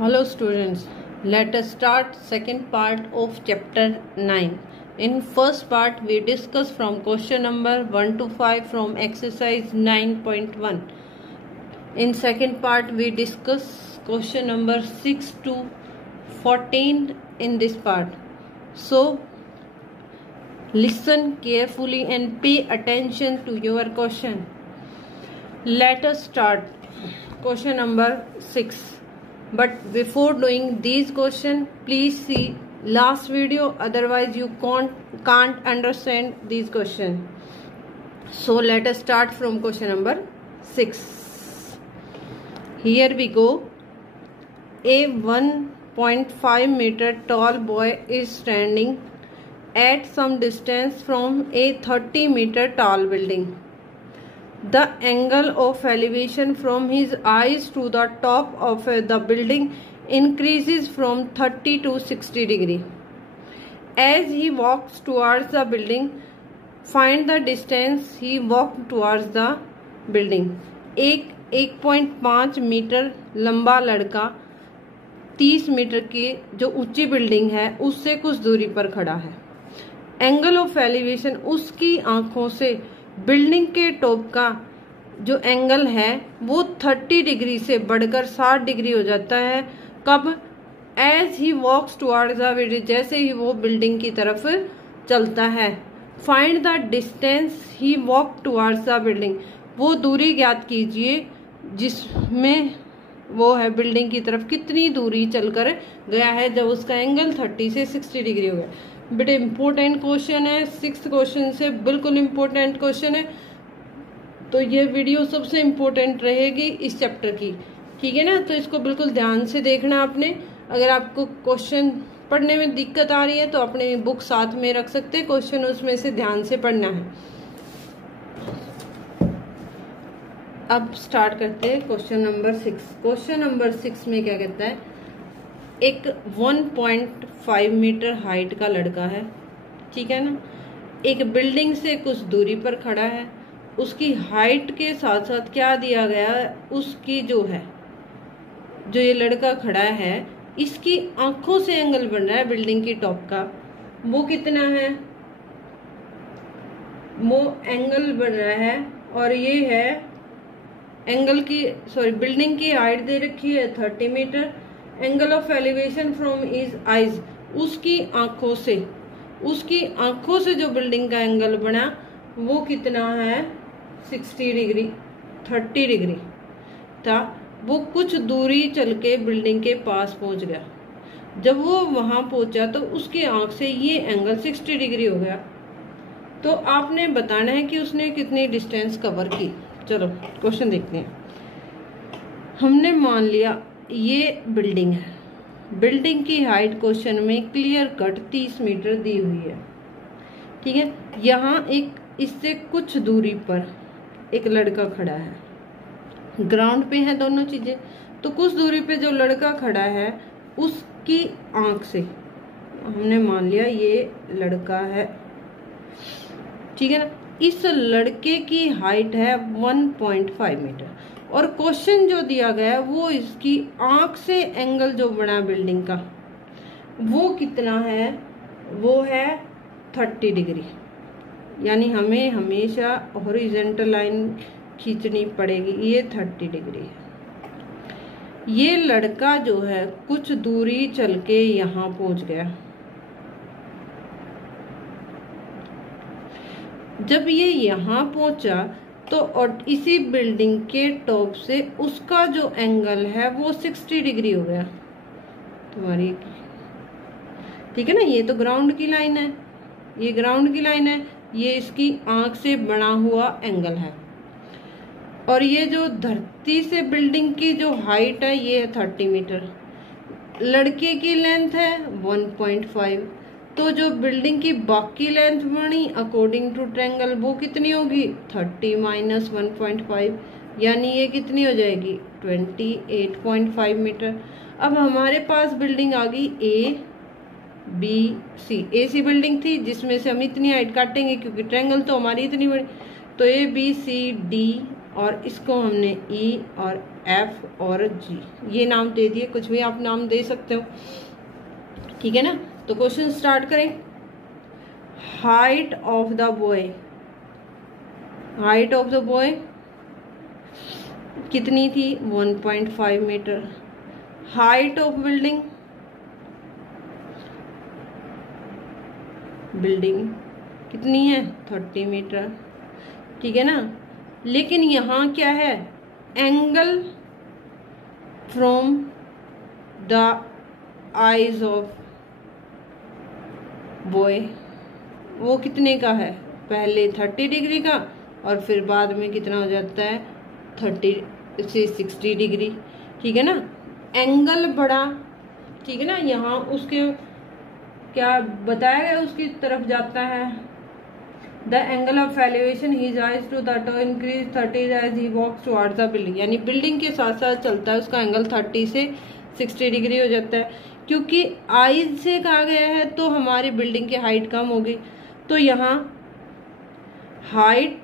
Hello students, let us start second part of chapter 9. In first part we discuss from question number 1 to 5 from exercise 9.1. In second part we discuss question number 6 to 14 in this part. So listen carefully and pay attention to your question. Let us start question number 6. But before doing these questions, please see last video, otherwise you can't understand these questions. So let us start from question number 6. Here we go. A 1.5 meter tall boy is standing at some distance from a 30 meter tall building. The angle of elevation from his eyes to the top of the building increases from 30 to 60 degree. As he walks towards the building, find the distance he walked towards the building. एक 1.5 metre लंबा लड़का 30 metre की जो ऊंची building है उससे कुछ दूरी पर खड़ा है. एंगल ऑफ एलिवेशन, उसकी आंखों से बिल्डिंग के टॉप का जो एंगल है वो 30 डिग्री से बढ़कर 60 डिग्री हो जाता है. कब? As he walks towards the building, जैसे ही वो बिल्डिंग की तरफ चलता है. Find the distance he walk towards the building, वो दूरी ज्ञात कीजिए जिसमें वो है बिल्डिंग की तरफ कितनी दूरी चलकर गया है जब उसका एंगल 30 से 60 डिग्री हो गया. बट इम्पोर्टेंट क्वेश्चन है, 6th क्वेश्चन से बिल्कुल इम्पोर्टेंट क्वेश्चन है. तो ये वीडियो सबसे इम्पोर्टेंट रहेगी इस चैप्टर की, ठीक है ना. तो इसको बिल्कुल ध्यान से देखना आपने. अगर आपको क्वेश्चन पढ़ने में दिक्कत आ रही है तो अपने बुक साथ में रख सकते हैं, क्वेश्चन उसमें से ध्यान से पढ़ना है. अब स्टार्ट करते हैं क्वेश्चन नंबर 6. क्वेश्चन नंबर 6 में क्या कहता है, एक 1.5 मीटर हाइट का लड़का है, ठीक है ना, एक बिल्डिंग से कुछ दूरी पर खड़ा है. उसकी हाइट के साथ साथ क्या दिया गया है, उसकी जो है जो ये लड़का खड़ा है इसकी आंखों से एंगल बन रहा है बिल्डिंग की टॉप का, वो कितना है, वो एंगल बन रहा है. और ये है एंगल की बिल्डिंग की हाइट दे रखी है 30 metre. Angle of elevation from his eyes, उसकी आंखों से जो बिल्डिंग का एंगल बना वो कितना है 60 डिग्री 30 डिग्री था. वो कुछ दूरी चल के बिल्डिंग के पास पहुंच गया. जब वो वहां पहुंचा तो उसकी आंख से ये एंगल 60 डिग्री हो गया. तो आपने बताना है कि उसने कितनी डिस्टेंस कवर की. चलो क्वेश्चन देखते हैं. हमने मान लिया ये बिल्डिंग है, बिल्डिंग की हाइट क्वेश्चन में क्लियर कट 30 मीटर दी हुई है, ठीक है. यहाँ एक इससे कुछ दूरी पर एक लड़का खड़ा है, ग्राउंड पे है दोनों चीजें. तो कुछ दूरी पे जो लड़का खड़ा है उसकी आंख से हमने मान लिया ये लड़का है, ठीक है ना. इस लड़के की हाइट है 1.5 मीटर और क्वेश्चन जो दिया गया है वो इसकी आंख से एंगल जो बना बिल्डिंग का वो कितना है, वो है 30 डिग्री. यानी हमें हमेशा हॉरिजॉन्टल लाइन खींचनी पड़ेगी. ये 30 डिग्री है. ये लड़का जो है कुछ दूरी चल के यहाँ पहुंच गया. जब ये यहाँ पहुंचा तो और इसी बिल्डिंग के टॉप से उसका जो एंगल है वो 60 डिग्री हो गया तुम्हारी, ठीक है ना. ये तो ग्राउंड की लाइन है, ये ग्राउंड की लाइन है, ये इसकी आंख से बना हुआ एंगल है. और ये जो धरती से बिल्डिंग की जो हाइट है ये है 30 मीटर. लड़के की लेंथ है 1.5. तो जो बिल्डिंग की बाकी लेंथ बनी अकॉर्डिंग टू ट्रायंगल वो कितनी होगी 30 माइनस 1.5, यानी ये कितनी हो जाएगी 28.5 मीटर. अब हमारे पास बिल्डिंग आ गई AC बिल्डिंग थी जिसमें से हम इतनी हाइट काटेंगे क्योंकि ट्रायंगल तो हमारी इतनी बड़ी. तो ABCD और इसको हमने E और एफ और जी, ये नाम दे दिए, कुछ भी आप नाम दे सकते हो, ठीक है ना। तो क्वेश्चन स्टार्ट करें। Height of the boy, height of the boy कितनी थी? 1.5 metre. Height of building, building कितनी है? 30 मीटर, ठीक है ना। लेकिन यहाँ क्या है? Angle from the eyes of boy, वो कितने का है? पहले 30 डिग्री का और फिर बाद में कितना हो जाता है? 30 से 60 डिग्री, ठीक है ना। एंगल बढ़ा, ठीक है ना। यहाँ उसके क्या बताया गया, उसकी तरफ जाता है। The angle of elevation his eyes to the increase 30 as he walks towards the building, यानी बिल्डिंग के साथ साथ चलता है, उसका एंगल 30 से 60 डिग्री हो जाता है। क्योंकि आइज से कहा गया है तो हमारी बिल्डिंग की हाइट कम होगी, तो यहाँ height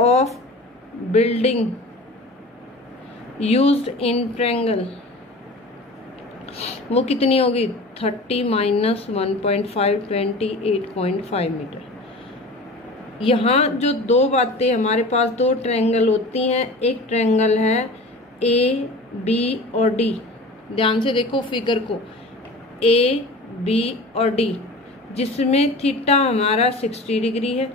of building used in triangle वो कितनी होगी? 30 माइनस 1.5 28.5 मीटर। यहाँ जो दो बातें, हमारे पास दो ट्रायंगल होती हैं, एक ट्रायंगल है ए बी और डी, ध्यान से देखो फिगर को, ए बी और डी, जिसमें थीटा हमारा 60 डिग्री है।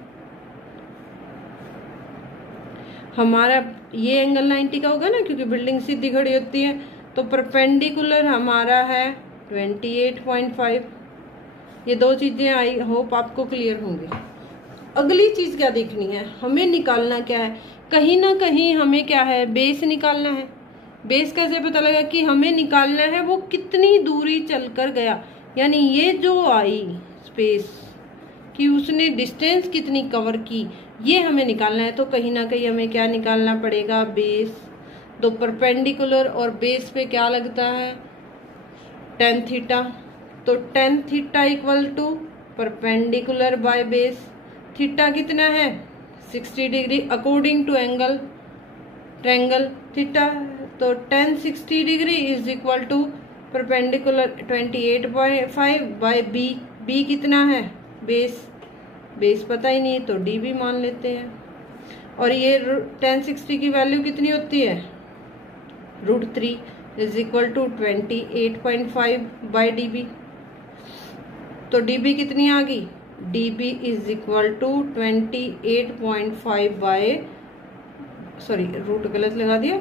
हमारा ये एंगल 90 का होगा ना, क्योंकि बिल्डिंग सीधी खड़ी होती है, तो परपेंडिकुलर हमारा है 28.5। ये दो चीजें आई होप आपको क्लियर होंगी। अगली चीज क्या देखनी है, हमें निकालना क्या है? कहीं ना कहीं हमें क्या है? बेस निकालना है। बेस कैसे पता लगा? कि हमें निकालना है वो कितनी दूरी चलकर गया, यानी ये जो आई स्पेस कि उसने डिस्टेंस कितनी कवर की, ये हमें निकालना है। तो कहीं ना कहीं हमें क्या निकालना पड़ेगा? बेस। तो परपेंडिकुलर और बेस पे क्या लगता है? tan theta. तो tan theta equal to perpendicular by base. Theta कितना है? 60 degree according to angle triangle theta. तो tan 60 degree is equal to perpendicular 28.5 by B. B कितना है? बेस। बेस पता ही नहीं तो डी भी मान लेते हैं। और ये tan 60 की वैल्यू कितनी होती है? √3 is equal to 28.5 by D B. तो डी बी कितनी आ गई? D B is equal to 28.5 by, sorry root गलत लगा दिया,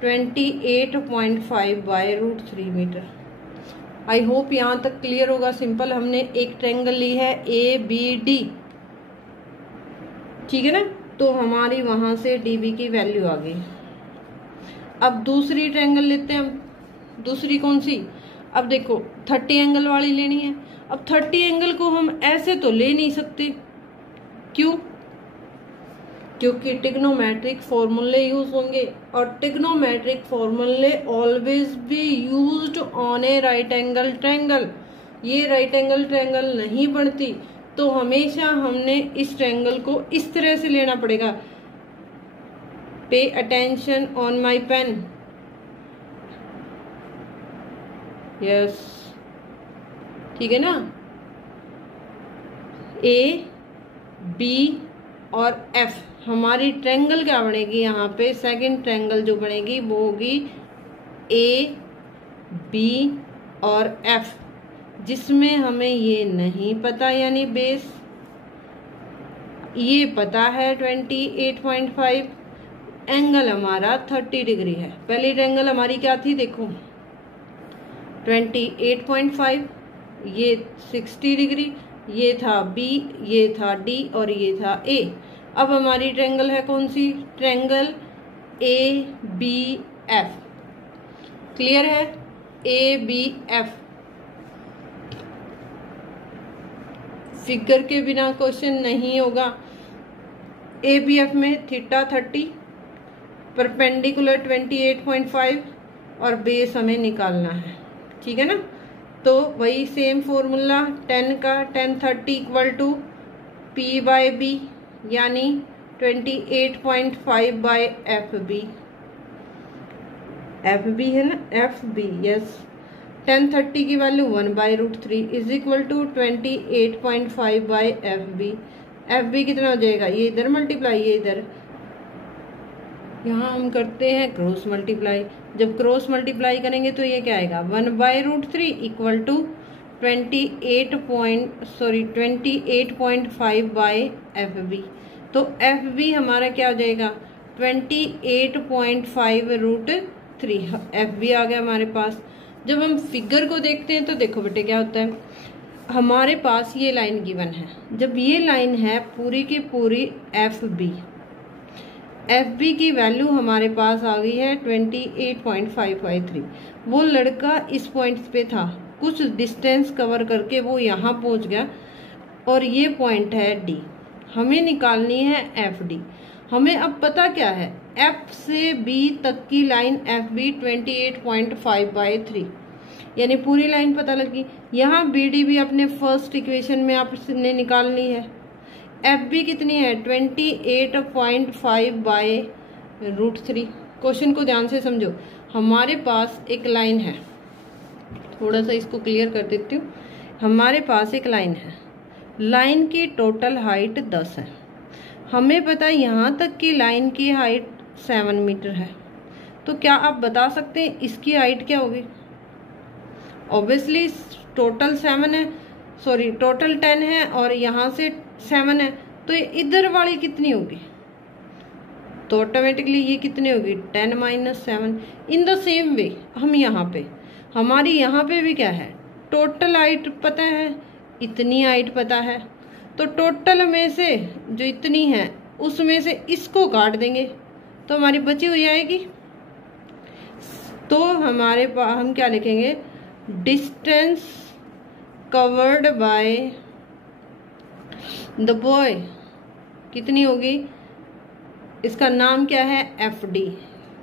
28.5 बाय √3 मीटर। आई होप यहाँ तक क्लियर होगा। सिंपल, हमने एक ट्रायंगल ली है ए बी डी, ठीक है ना। तो हमारी वहां से डी बी की वैल्यू आ गई। अब दूसरी ट्रायंगल लेते हैं हम। दूसरी कौन सी? अब देखो 30 एंगल वाली लेनी है। अब 30 एंगल को हम ऐसे तो ले नहीं सकते, क्यों? क्योंकि ट्रिग्नोमेट्रिक फॉर्मूले यूज होंगे, और ट्रिग्नोमेट्रिक फॉर्मूले always be used on A right angle triangle. ये राइट एंगल ट्रायंगल नहीं बनती, तो हमेशा हमने इस ट्रायंगल को इस तरह से लेना पड़ेगा। Pay attention on my pen. Yes, ठीक है ना। ए बी और एफ हमारी ट्रायंगल क्या बनेगी? यहाँ पे सेकंड ट्रायंगल जो बनेगी वो होगी ए बी और एफ, जिसमें हमें ये नहीं पता यानी बेस, ये पता है 28.5, एंगल हमारा 30 डिग्री है। पहली ट्रायंगल हमारी क्या थी? देखो 28.5, ये 60 डिग्री, ये था बी, ये था डी और ये था ए। अब हमारी ट्रायंगल है कौन सी? Triangle A B F. Clear है? A B F. फिगर के बिना क्वेश्चन नहीं होगा। ए बी एफ में थीटा 30, परपेंडिकुलर 28.5 और बेस हमें निकालना है, ठीक है ना। तो वही सेम फॉर्मूला tan का tan 30 equal to P by B, यानी 28.5 by F B, F B है ना, एफ बी, यस। 1030 की value 1/√3 is equal to 28.5 by F B. F B कितना हो जाएगा, ये इधर मल्टीप्लाई, ये इधर, यहाँ हम करते हैं क्रॉस मल्टीप्लाई। जब क्रॉस मल्टीप्लाई करेंगे तो ये क्या आएगा, 1/√3 equal to 28.5 by F B. तो एफ बी हमारा क्या हो जाएगा, 28.5√3 एफ बी आ गया हमारे पास। जब हम फिगर को देखते हैं तो देखो बेटे क्या होता है, हमारे पास ये लाइन गिवन है। जब ये लाइन है पूरी की पूरी एफ बी, एफ बी की वैल्यू हमारे पास आ गई है 28.553। वो लड़का इस पॉइंट पे था, कुछ डिस्टेंस कवर करके वो यहाँ पहुँच गया और ये पॉइंट है डी। हमें निकालनी है एफ डी। हमें अब पता क्या है, एफ से बी तक की लाइन एफ बी 28.5/3, यानी पूरी लाइन पता लगी। यहाँ बी डी भी अपने फर्स्ट इक्वेशन में आपने निकालनी है। एफ बी कितनी है, 28.5/√3। क्वेश्चन को ध्यान से समझो। हमारे पास एक लाइन है, थोड़ा सा इसको क्लियर कर देती हूँ। हमारे पास एक लाइन है, लाइन की टोटल हाइट 10 है। हमें पता है यहाँ तक की लाइन की हाइट 7 मीटर है। तो क्या आप बता सकते हैं इसकी हाइट क्या होगी? ऑब्वियसली टोटल 7 है, सॉरी टोटल 10 है और यहाँ से 7 है, तो इधर वाली कितनी होगी? तो ऑटोमेटिकली ये कितनी होगी, 10 - 7। इन द सेम वे हम यहाँ पे, हमारी यहाँ पे भी क्या है, टोटल हाइट पता है, इतनी हाइट पता है। तो टोटल में से जो इतनी है उसमें से इसको काट देंगे तो हमारी बची हुई आएगी। तो हमारे पास हम क्या लिखेंगे, distance covered by the boy कितनी होगी, इसका नाम क्या है, एफ डी।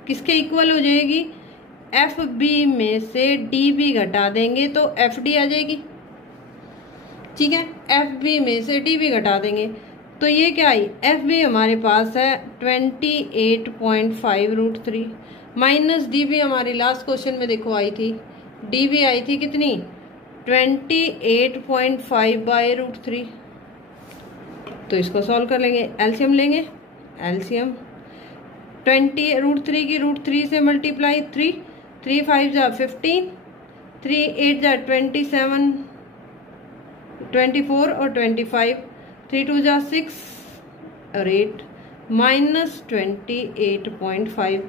किसके इक्वल हो जाएगी, एफ बी में से डी बी घटा देंगे तो एफ डी आ जाएगी। ठीक है, एफ बी में से डी बी घटा देंगे तो ये क्या आई, एफ बी हमारे पास है 28.5√3 माइनस डी बी हमारी लास्ट क्वेश्चन में देखो आई थी, डी बी आई थी कितनी, 28.5/√3। तो इसको सॉल्व कर लेंगे, एलसीएम लेंगे, एलसीएम 20√3 की √3 से मल्टीप्लाई 3, 3 5 जा 15, 3 8 जा 27, 24 और 25, 3 2 जा 6 और 8 माइनस 28.5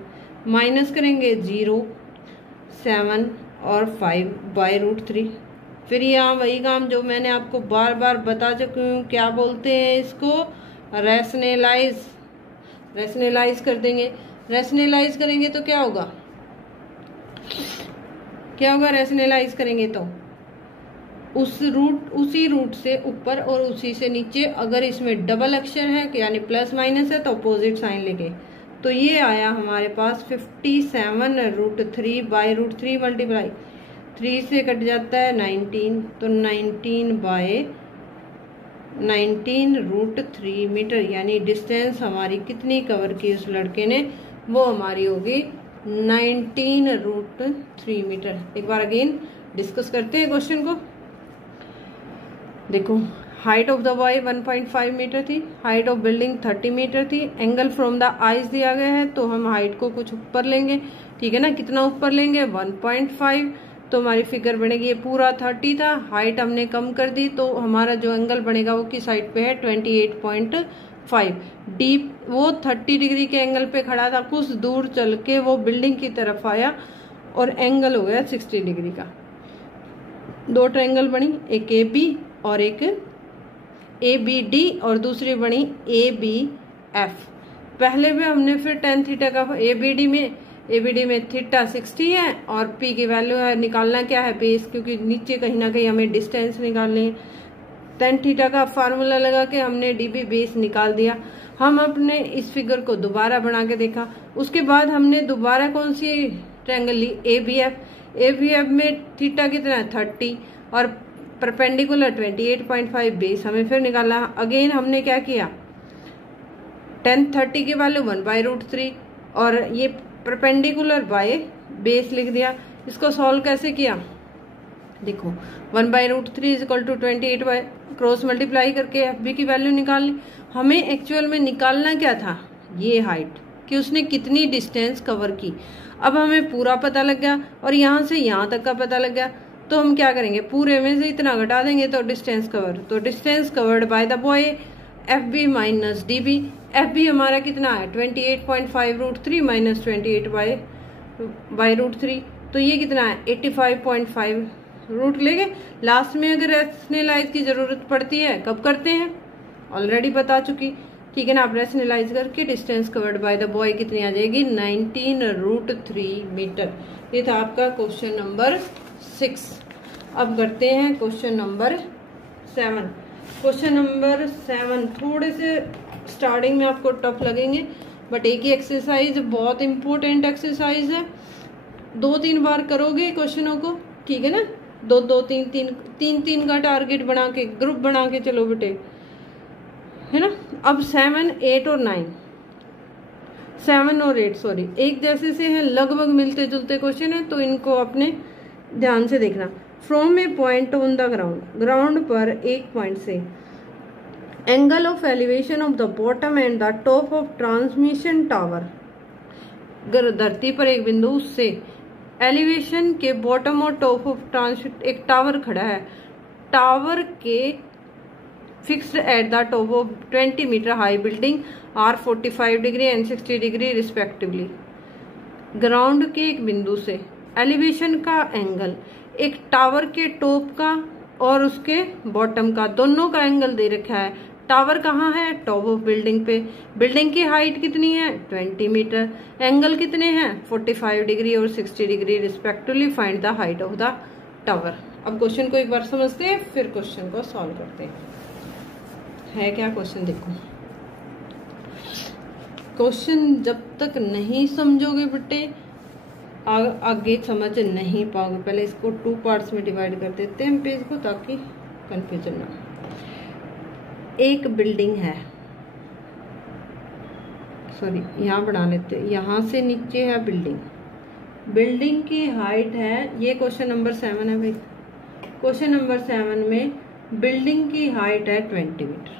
माइनस करेंगे 0, 7 और 5/√3। फिर यहाँ वही काम जो मैंने आपको बार बार बता चुकी हूँ, क्या बोलते हैं इसको, रैशनलाइज। रैशनलाइज कर देंगे, रैशनलाइज करेंगे तो क्या होगा, क्या होगा, रैशनलाइज करेंगे तो उसी रूट से ऊपर और उसी से नीचे, अगर इसमें डबल अक्षर है यानी प्लस माइनस है तो अपोजिट साइन लेंगे। तो ये आया हमारे पास 57√3/√3 मल्टीप्लाई 3 से कट जाता है 19, तो 19/19√3 मीटर, यानी डिस्टेंस हमारी कितनी कवर की उस लड़के ने, वो हमारी होगी 19√3 मीटर। एक बार अगेन डिस्कस करते हैं क्वेश्चन को। देखो, height of the boy 1.5 metre थी, हाइट ऑफ बिल्डिंग 30 मीटर थी, एंगल फ्रॉम द आइज दिया गया है, तो हम हाइट को कुछ ऊपर लेंगे। ठीक है ना, कितना ऊपर लेंगे, 1.5, तो हमारी फिगर बनेगी, ये पूरा 30 था, हाइट हमने कम कर दी तो हमारा जो एंगल बनेगा वो किस साइड पे है, 28.5। डीप वो 30 डिग्री के एंगल पे खड़ा था, कुछ दूर चल के वो बिल्डिंग की तरफ आया और एंगल हो गया 60 डिग्री का। दो ट्रायंगल बनी, एक ए बी और एक ए बी डी, और दूसरी बनी ए बी एफ। पहले में हमने फिर tan थीटा का ए बी डी में थीटा 60 है और पी की वैल्यू है, निकालना क्या है, बेस, क्योंकि नीचे कहीं ना कहीं हमें डिस्टेंस निकालनी है। tan थीटा का फार्मूला लगा के हमने डी बी बेस निकाल दिया। हम अपने इस फिगर को दोबारा बना के देखा, उसके बाद हमने दोबारा कौन सी ट्रायंगल ली, ए बी एफ में थीटा कितना है 30 और परपेंडिकुलर 28.5, बेस हमें फिर निकाला। अगेन हमने क्या किया, tan 30 की वैल्यू 1/√3 और ये परपेंडिकुलर बाय बेस लिख दिया। इसको सॉल्व कैसे किया, देखो 1/√3 equal to 28 by cross multiply करके एफ बी की वैल्यू निकालनी। हमें एक्चुअल में निकालना क्या था, ये हाइट कि उसने कितनी डिस्टेंस कवर की। अब हमें पूरा पता लग गया और यहाँ से यहाँ तक का पता लग गया, तो हम क्या करेंगे, पूरे में से इतना घटा देंगे तो डिस्टेंस कवर, तो distance covered by the boy F B minus D B. F B हमारा कितना है 28.5√3 माइनस 28/√3, तो ये कितना है 85.5 रूट लेंगे। लास्ट में अगर रैशनलाइज की जरूरत पड़ती है कब करते हैं, ऑलरेडी बता चुकी, ठीक है ना। आप रैशनलाइज करके distance covered by the boy कितनी आ जाएगी 19√3 मीटर। ये था आपका क्वेश्चन नंबर 6। अब करते हैं क्वेश्चन नंबर 7। क्वेश्चन नंबर 7 थोड़े से स्टार्टिंग में आपको टफ लगेंगे, बट एक ही एक्सरसाइज बहुत इंपॉर्टेंट एक्सरसाइज है। 2-3 बार करोगे क्वेश्चनों को, ठीक है ना। 2-2-3 का टारगेट बना के ग्रुप बना के चलो बेटे, है ना। अब 7, 8 और 9, 7 और 8 सॉरी एक जैसे से हैं, लगभग मिलते जुलते क्वेश्चन है, तो इनको अपने ध्यान से देखना। From a point on the ground, ground पर एक पॉइंट से angle of elevation of the bottom and the top of transmission tower, धरती पर एक बिंदु से एलिवेशन के बॉटम और टॉप ऑफ ट्रांसमिट एक टावर खड़ा है, टावर के fixed at the top of 20 metre high building are 45 degree and 60 degree respectively. Ground के एक बिंदु से एलिवेशन का एंगल, एक टावर के टॉप का और उसके बॉटम का, दोनों का एंगल दे रखा है। टावर कहाँ है, टॉप ऑफ बिल्डिंग पे। बिल्डिंग की हाइट कितनी है 20 मीटर, एंगल कितने हैं 45 डिग्री और 60 degree respectively. Find the height of the tower. अब क्वेश्चन को एक बार समझते हैं, फिर क्वेश्चन को सॉल्व करते हैं। है क्या क्वेश्चन, देखो क्वेश्चन जब तक नहीं समझोगे बेटे आगे समझ नहीं पाओगे। पहले इसको 2 पार्ट्स में डिवाइड कर देते हैं पेज को, ताकि कंफ्यूजन ना हो। एक बिल्डिंग है, सॉरी यहाँ बढ़ा लेते हैं, यहाँ से नीचे है बिल्डिंग, बिल्डिंग की हाइट है, ये क्वेश्चन नंबर 7 है भाई। क्वेश्चन नंबर 7 में बिल्डिंग की हाइट है 20 मीटर।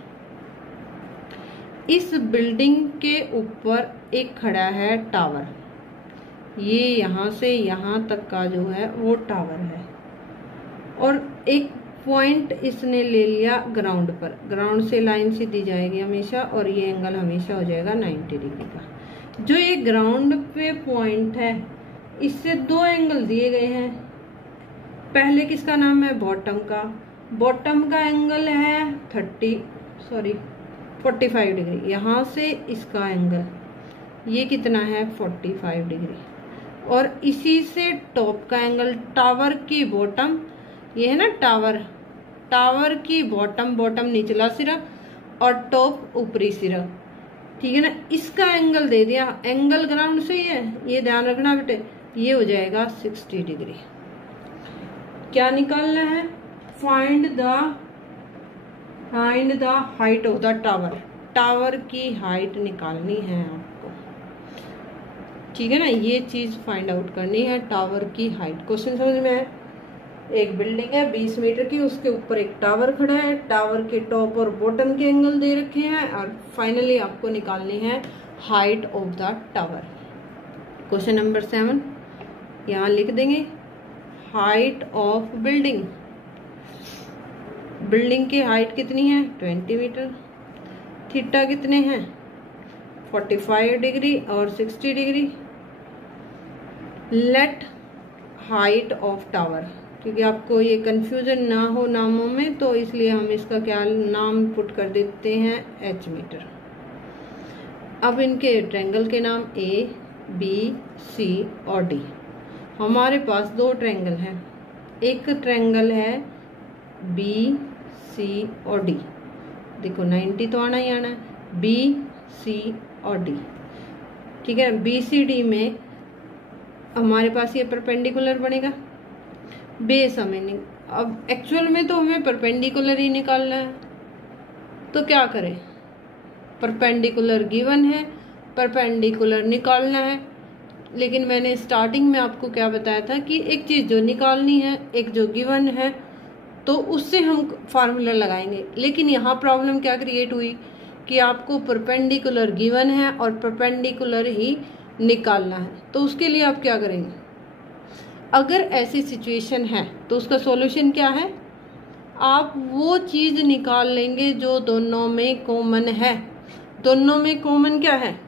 इस बिल्डिंग के ऊपर एक खड़ा है टावर, ये यहाँ से यहाँ तक का जो है वो टावर है, और एक पॉइंट इसने ले लिया ग्राउंड पर। ग्राउंड से लाइन सीधी जाएगी हमेशा, और ये एंगल हमेशा हो जाएगा 90 डिग्री का। जो ये ग्राउंड पे पॉइंट है, इससे 2 एंगल दिए गए हैं। पहले किसका नाम है, बॉटम का। बॉटम का एंगल है 45 डिग्री। यहाँ से इसका एंगल ये कितना है 45 डिग्री, और इसी से टॉप का एंगल, टावर की बॉटम, ये है ना टावर, टावर की बॉटम, बॉटम निचला सिरा और टॉप ऊपरी सिरा, ठीक है ना। इसका एंगल दे दिया, एंगल ग्राउंड से ही है, ये ध्यान रखना बेटे, ये हो जाएगा 60 डिग्री। क्या निकालना है, find the height of the tower. Tower की हाइट निकालनी है आपको, ठीक है ना। ये चीज फाइंड आउट करनी है, टावर की हाइट। क्वेश्चन समझ में है, एक बिल्डिंग है 20 मीटर की, उसके ऊपर एक टावर खड़ा है, टावर के टॉप और बॉटम के एंगल दे रखे हैं, और फाइनली आपको निकालनी है height of the tower. Question number 7 यहाँ लिख देंगे, हाइट ऑफ बिल्डिंग। बिल्डिंग की हाइट कितनी है 20 मीटर, थीटा कितने हैं 45 डिग्री और 60 degree. Late height of tower, क्योंकि आपको ये कंफ्यूजन ना हो नामों में, तो इसलिए हम इसका क्या नाम पुट कर देते हैं h मीटर। अब इनके ट्रायंगल के नाम A, B, C और D। हमारे पास 2 ट्रायंगल हैं, एक ट्रायंगल है B, C और D। देखो 90 तो आना ही आना है, B, C और D, ठीक है। BCD में हमारे पास ये परपेंडिकुलर बनेगा, बेस हमें नहीं, अब एक्चुअल में तो हमें परपेंडिकुलर ही निकालना है, तो क्या करें, परपेंडिकुलर गिवन है, परपेंडिकुलर निकालना है। लेकिन मैंने स्टार्टिंग में आपको क्या बताया था कि एक चीज जो निकालनी है, एक जो गिवन है, तो उससे हम फार्मूला लगाएंगे। लेकिन यहाँ प्रॉब्लम क्या क्रिएट हुई कि आपको परपेंडिकुलर गिवन है और परपेंडिकुलर ही निकालना है। तो उसके लिए आप क्या करेंगे, अगर ऐसी सिचुएशन है तो उसका सॉल्यूशन क्या है, आप वो चीज निकाल लेंगे जो दोनों में कॉमन है। दोनों में कॉमन क्या है,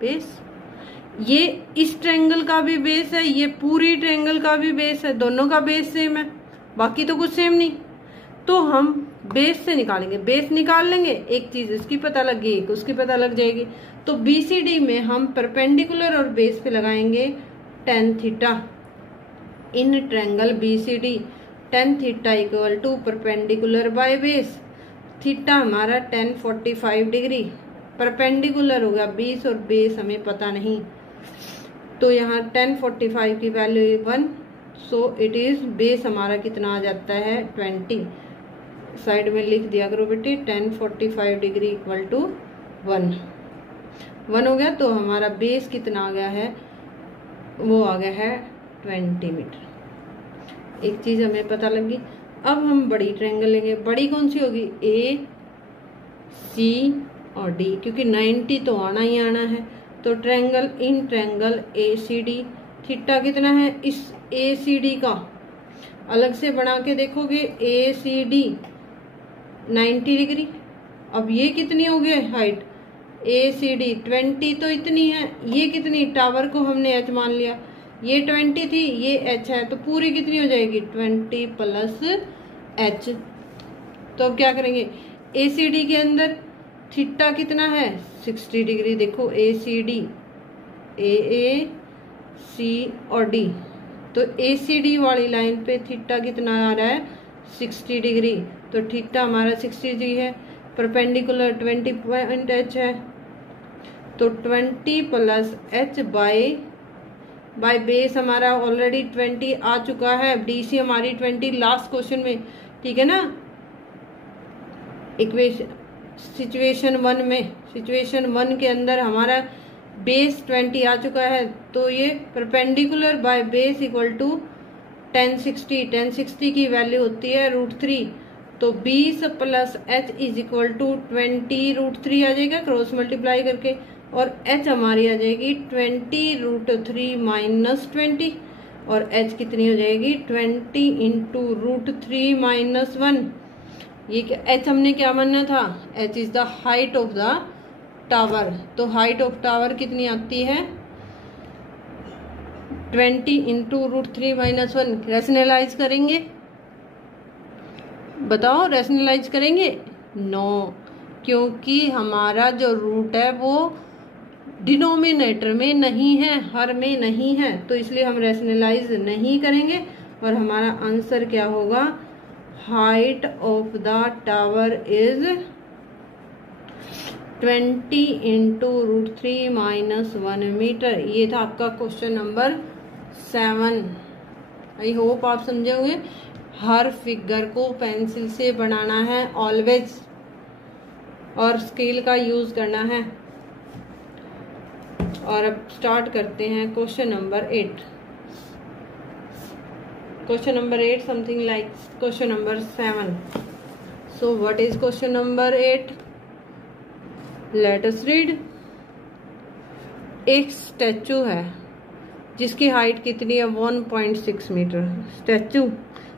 बेस। ये इस ट्रायंगल का भी बेस है, ये पूरी ट्रायंगल का भी बेस है, दोनों का बेस सेम है, बाकी तो कुछ सेम नहीं। तो हम बेस से निकालेंगे, बेस निकाल लेंगे, एक चीज इसकी पता लग गई, एक उसकी पता लग जाएगी। तो बीसीडी में हम परपेंडिकुलर और बेस पे लगाएंगे tan theta. In triangle BCD tan theta equal to perpendicular by base, theta हमारा tan 45 डिग्री, परपेंडिकुलर होगा 20 और बेस हमें पता नहीं। तो यहाँ tan 45 की value 1, so it is base हमारा कितना आ जाता है 20। साइड में लिख दिया करो बेटे, tan 45 डिग्री इक्वल टू 1 हो गया। तो हमारा बेस कितना आ गया है, वो आ गया है 20 मीटर। एक चीज हमें पता लगी। अब हम बड़ी ट्रायंगल लेंगे। बड़ी कौन सी होगी, ए सी और डी, क्योंकि 90 तो आना ही आना है। तो triangle in triangle A C D, theta कितना है इस ए सी डी का, अलग से बना के देखोगे ए सी डी 90 डिग्री। अब ये कितनी हो गई हाइट, ए सी डी 20 तो इतनी है, ये कितनी, टावर को हमने एच मान लिया, ये 20 थी, ये एच है, तो पूरी कितनी हो जाएगी 20 प्लस एच। तो अब क्या करेंगे, ए सी डी के अंदर थीटा कितना है 60 डिग्री। देखो ए सी डी, ए सी और डी, तो ए सी डी वाली लाइन पे थीटा कितना आ रहा है 60 डिग्री। तो थीटा हमारा 60 डिग्री है, परपेंडिकुलर 20 पॉइंट एच है, तो 20 प्लस एच बाय बेस हमारा ऑलरेडी 20 आ चुका है, डीसी हमारी 20 लास्ट क्वेश्चन में, ठीक है ना। इक्वेशन सिचुएशन 1 में, सिचुएशन 1 के अंदर हमारा बेस 20 आ चुका है, तो ये perpendicular by base equal to tan 60 की वैल्यू होती है √3। तो 20 plus H is equal to 20 √3 आ जाएगा क्रॉस मल्टीप्लाई करके, और एच हमारी आ जाएगी 20 √3 माइनस 20, और एच कितनी हो जाएगी 20 इंटू √3 माइनस 1। ये एच हमने क्या मानना था, H is the height of the tower. तो हाइट ऑफ टावर कितनी आती है 20 इंटू √3 माइनस 1। रैशनलाइज करेंगे, बताओ रैशनलाइज करेंगे, नो, क्योंकि हमारा जो रूट है वो डिनोमिनेटर में नहीं है, हर में नहीं है, तो इसलिए हम रैशनलाइज नहीं करेंगे। और हमारा आंसर क्या होगा, height of the tower is 20 into √3 minus 1 metre. ये था आपका क्वेश्चन नंबर 7। आई होप आप समझे होंगे। हर फिगर को पेंसिल से बनाना है ऑलवेज, और स्केल का यूज करना है। और अब स्टार्ट करते हैं question number 8। Question number 8 something like question number 7। So what is question number 8? Let us read. एक स्टैचू है जिसकी हाइट कितनी है 1.6 metre. Statue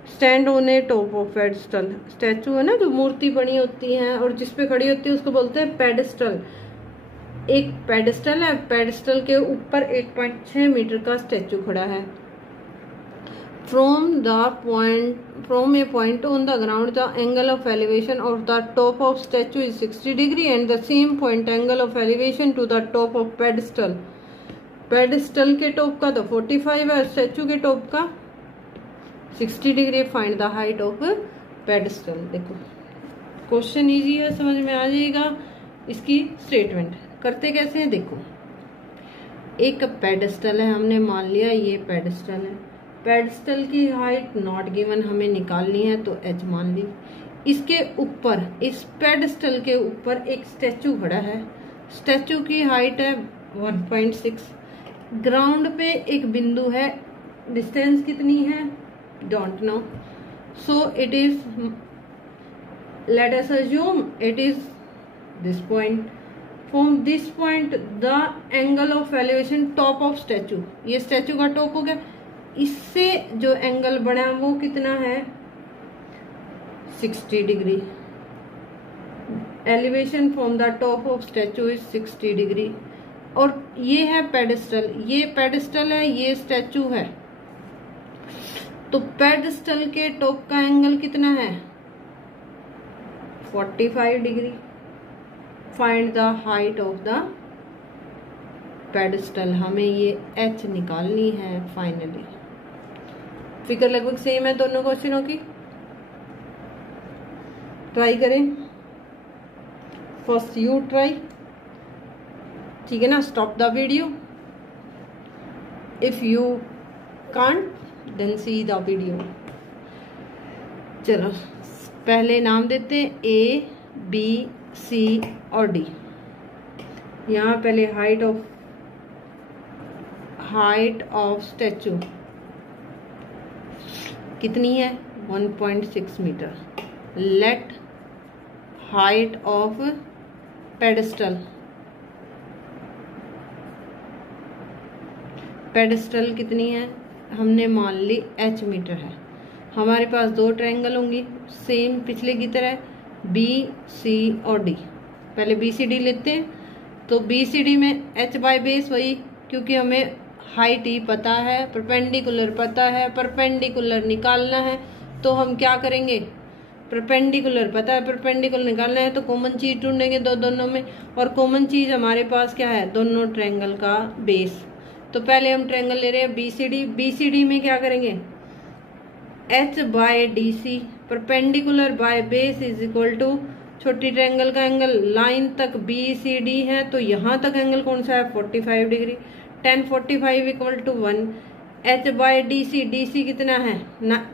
stand on a top of pedestal. Statue है ना जो मूर्ति बनी होती है और जिसपे खड़ी होती है उसको बोलते हैं पेडिस्टल। एक पेडिस्टल है, पेडिस्टल के ऊपर 8.6 मीटर का स्टैचू खड़ा है। From a point on the ground the angle of elevation of the top of statue is 60 degree and the same point angle of elevation to the top of pedestal. Pedestal के top का तो 45 है, statue के top का 60 degree. Find the height of pedestal. देखो question easy है, समझ में आ जाएगा। इसकी स्टेटमेंट करते कैसे हैं, देखो एक पेडिस्टल है, हमने मान लिया ये पेडिस्टल है। पेडिस्टल की हाइट नॉट गिवन, हमें निकालनी है तो h मान ली। इसके ऊपर, इस पेडेस्टल के ऊपर एक स्टैचू खड़ा है। स्टैचू की हाइट है 1.6। ग्राउंड पे एक बिंदु है, डिस्टेंस कितनी है don't know, so it is, let us assume it is this point. From this point the angle of elevation top of statue, ये स्टैचू का टॉप हो गया, इससे जो एंगल बना वो कितना है 60 degree. Elevation from the top of statue is 60 degree. और ये है पेडेस्टल, ये पेडेस्टल है, ये स्टैचू है। तो पेडेस्टल के टॉप का एंगल कितना है 45 degree. Find the height of the pedestal, हमें ये h निकालनी है फाइनली। फिगर लगभग सेम है दोनों क्वेश्चनों की, ट्राई करें। फर्स्ट यू ट्राई, ठीक है ना। Stop the video, if you can't then see the video. चलो पहले नाम देते हैं A, B, C और D। यहाँ पहले हाइट ऑफ स्टैचू कितनी है 1.6 metre. Let height of pedestal, pedestal कितनी है हमने मान ली h मीटर है। हमारे पास दो ट्रायंगल होंगी सेम पिछले की तरह, B, C और D। पहले BCD लेते हैं, तो BCD में h बाय बेस वही, क्योंकि हमें हाइट ही पता है, परपेंडिकुलर पता है, परपेंडिकुलर निकालना है, तो हम क्या करेंगे, परपेंडिकुलर पता है, परपेंडिकुलर निकालना है तो कॉमन चीज ढूंढेंगे दोनों में, और कॉमन चीज हमारे पास क्या है, दोनों ट्रायंगल का बेस। तो पहले हम ट्रायंगल ले रहे हैं BCD। BCD में क्या करेंगे, h by DC, perpendicular by base is equal to छोटी ट्रायंगल का एंगल, लाइन तक BCD है तो यहाँ तक एंगल कौन सा है 45 degree. tan 45 equal to 1, h by DC, DC कितना है ना,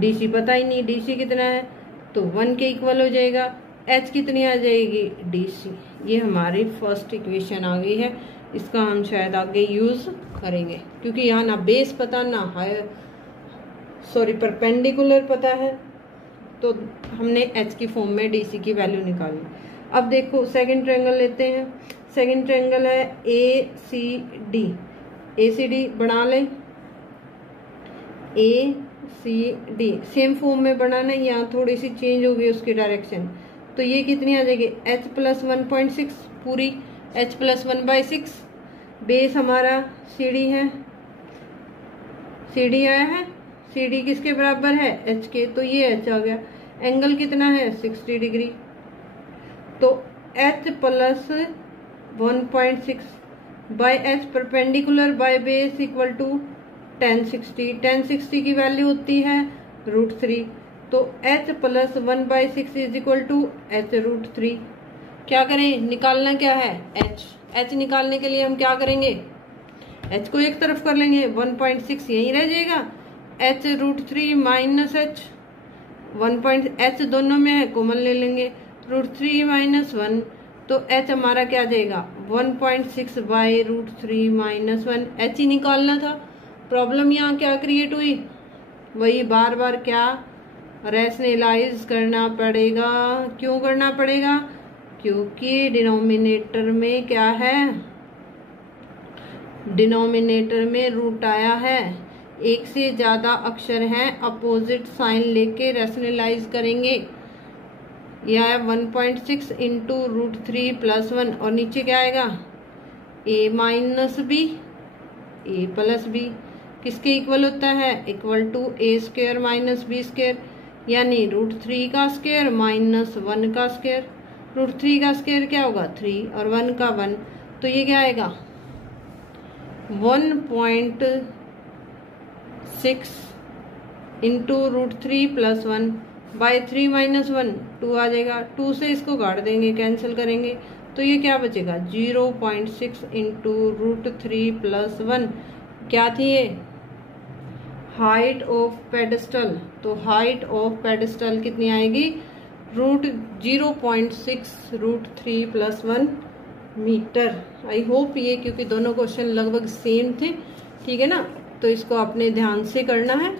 DC पता ही नहीं, DC कितना है तो 1 के इक्वल हो जाएगा। h कितनी आ जाएगी DC। ये हमारी फर्स्ट इक्वेशन आ गई है, इसका हम शायद आगे यूज करेंगे, क्योंकि यहाँ ना बेस पता ना हायर परपेंडिकुलर पता है, तो हमने h की फॉर्म में DC की वैल्यू निकाली। अब देखो सेकंड ट्रायंगल लेते हैं। सेकंड ट्रायंगल है ACD। ACD बना लें, ACD सेम फॉर्म में बनाना है, यहाँ थोड़ी सी चेंज होगी उसकी डायरेक्शन। तो ये कितनी आ जाएगी h प्लस 1.6 पूरी, h प्लस 1/6। बेस हमारा CD है, CD आया है, CD किसके बराबर है h के, तो ये h आ गया। एंगल कितना है 60 डिग्री, तो h plus 1.6 by h perpendicular by base equal to tan 60। tan 60 की वैल्यू होती है √3, तो h प्लस 1/6 इज इक्वल टू h √3। क्या करें, निकालना क्या है h निकालने के लिए हम क्या करेंगे, h को एक तरफ कर लेंगे, 1.6 यहीं रह जाएगा, h √3 माइनस h 1. h दोनों में है कॉमन ले लेंगे, √3 माइनस 1, तो h हमारा क्या जाएगा 1.6 बाई √3 माइनस 1। h ही निकालना था। प्रॉब्लम यहाँ क्या क्रिएट हुई, वही बार बार क्या रैशनलाइज करना पड़ेगा। क्यों करना पड़ेगा, क्योंकि डिनोमिनेटर में क्या है, डिनोमिनेटर में रूट आया है, एक से ज्यादा अक्षर हैं, अपोजिट साइन लेके रैशनलाइज करेंगे। यह है 1.6 इंटू √3 प्लस 1, और नीचे क्या आएगा a minus B, a plus B किसके इक्वल होता है, equal to a square minus B square, यानी √3 का स्क्वायर माइनस 1 का स्क्वायर। √3 का स्क्वायर क्या होगा 3 और 1 का 1, तो ये क्या आएगा 1.6 इंटू √3 प्लस 1 बाई 3 माइनस 1 2 आ जाएगा। 2 से इसको काट देंगे, कैंसिल करेंगे, तो ये क्या बचेगा 0.6 इंटू √3 प्लस 1। क्या थी ये हाइट ऑफ पेडेस्टल, तो हाइट ऑफ पेडेस्टल कितनी आएगी, √0.6√3+1 मीटर। आई होप ये, क्योंकि दोनों क्वेश्चन लगभग सेम थे, ठीक है ना, तो इसको आपने ध्यान से करना है।